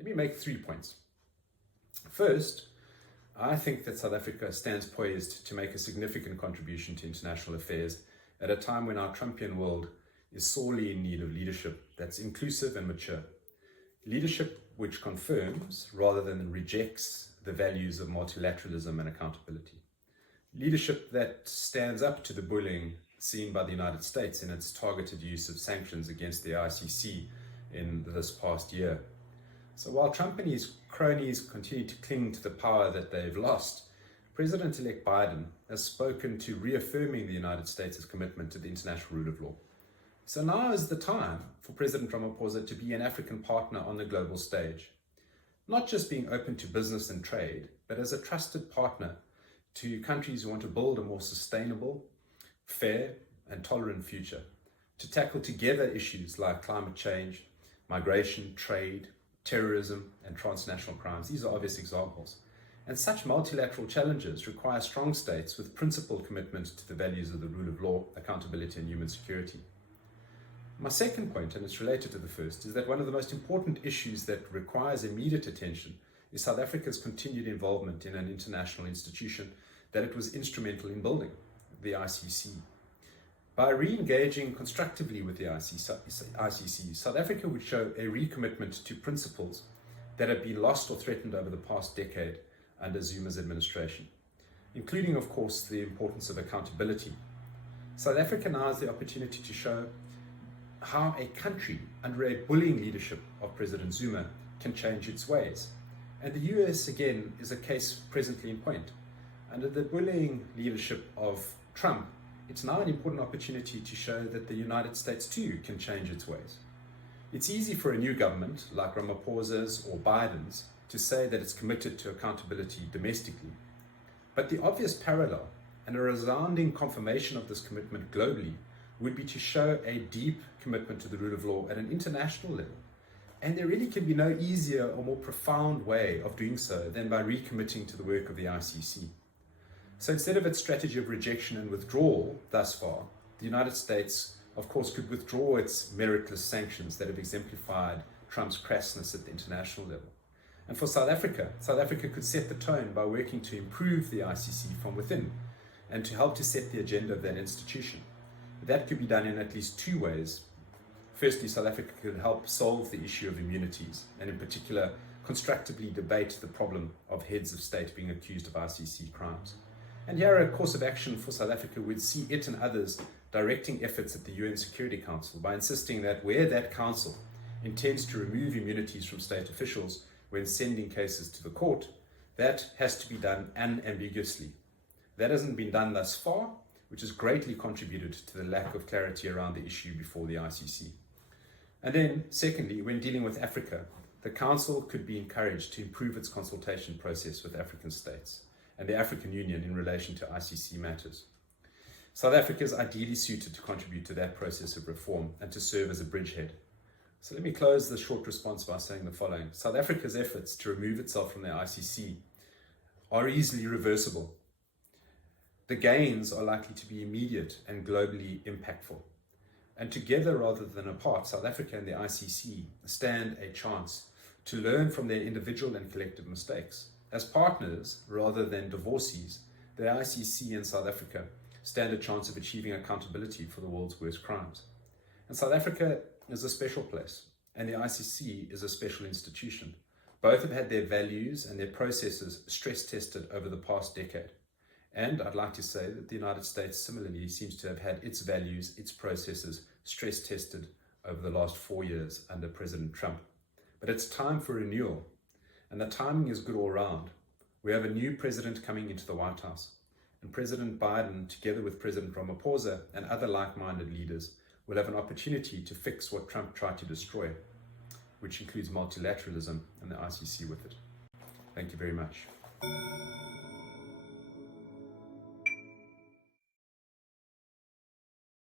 Let me make 3 points. First, I think that South Africa stands poised to make a significant contribution to international affairs at a time when our Trumpian world is sorely in need of leadership that's inclusive and mature. Leadership which confirms rather than rejects the values of multilateralism and accountability. Leadership that stands up to the bullying seen by the United States in its targeted use of sanctions against the ICC in this past year. So while Trump and his cronies continue to cling to the power that they've lost, President-elect Biden has spoken to reaffirming the United States' commitment to the international rule of law. So now is the time for President Ramaphosa to be an African partner on the global stage, not just being open to business and trade, but as a trusted partner to countries who want to build a more sustainable, fair, and tolerant future, to tackle together issues like climate change, migration, trade, terrorism, and transnational crimes. These are obvious examples. And such multilateral challenges require strong states with principled commitment to the values of the rule of law, accountability, and human security. My second point, and it's related to the first, is that one of the most important issues that requires immediate attention is South Africa's continued involvement in an international institution that it was instrumental in building, the ICC. By re-engaging constructively with the ICC, South Africa would show a recommitment to principles that have been lost or threatened over the past decade under Zuma's administration, including, of course, the importance of accountability. South Africa now has the opportunity to show how a country under a bullying leadership of President Zuma can change its ways. And the US, again, is a case presently in point. Under the bullying leadership of Trump, it's now an important opportunity to show that the United States too can change its ways. It's easy for a new government like Ramaphosa's or Biden's to say that it's committed to accountability domestically. But the obvious parallel and a resounding confirmation of this commitment globally would be to show a deep commitment to the rule of law at an international level. And there really can be no easier or more profound way of doing so than by recommitting to the work of the ICC. So instead of its strategy of rejection and withdrawal thus far, the United States, of course, could withdraw its meritless sanctions that have exemplified Trump's crassness at the international level. And for South Africa could set the tone by working to improve the ICC from within and to help to set the agenda of that institution. That could be done in at least 2 ways. Firstly, South Africa could help solve the issue of immunities, and in particular, constructively debate the problem of heads of state being accused of ICC crimes. And here a course of action for South Africa would see it and others directing efforts at the UN Security Council by insisting that where that council intends to remove immunities from state officials when sending cases to the court, that has to be done unambiguously. That hasn't been done thus far, which has greatly contributed to the lack of clarity around the issue before the ICC. And then, secondly, when dealing with Africa, the Council could be encouraged to improve its consultation process with African states and the African Union in relation to ICC matters. South Africa is ideally suited to contribute to that process of reform and to serve as a bridgehead. So let me close this short response by saying the following. South Africa's efforts to remove itself from the ICC are easily reversible. The gains are likely to be immediate and globally impactful. And together rather than apart, South Africa and the ICC stand a chance to learn from their individual and collective mistakes. As partners rather than divorcees, the ICC and South Africa stand a chance of achieving accountability for the world's worst crimes. And South Africa is a special place, and the ICC is a special institution. Both have had their values and their processes stress tested over the past decade. And I'd like to say that the United States similarly seems to have had its values, its processes stress tested over the last 4 years under President Trump. But it's time for renewal, and the timing is good all round. We have a new president coming into the White House, and President Biden, together with President Ramaphosa and other like-minded leaders, will have an opportunity to fix what Trump tried to destroy, which includes multilateralism and the ICC with it. Thank you very much.